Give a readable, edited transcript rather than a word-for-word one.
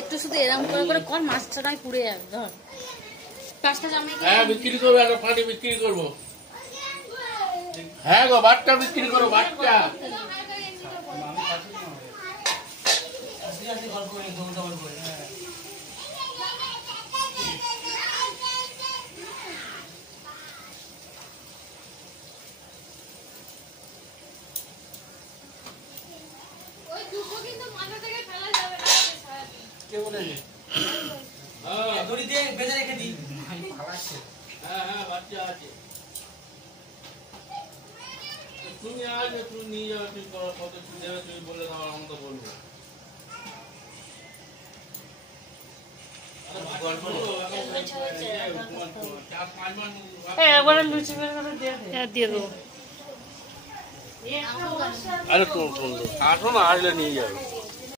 একটু শুধু এরকম করে কর, মাছটা নয় পুড়ে যাবে। ধর কাজটা জামাই বিক্রি করবো, একটা পানি বিক্রি করবো। হ্যাঁ গো, বাচ্চা বিক্রি করো, বাচ্চা। তুমি আসবে, তুমি নিয়ে যাবে, তুমি কত দেবে তুমি বললে আমার মতো বলবো। দিয়ে দেবো। আরে আসো না, আসলে নিয়ে যাবে।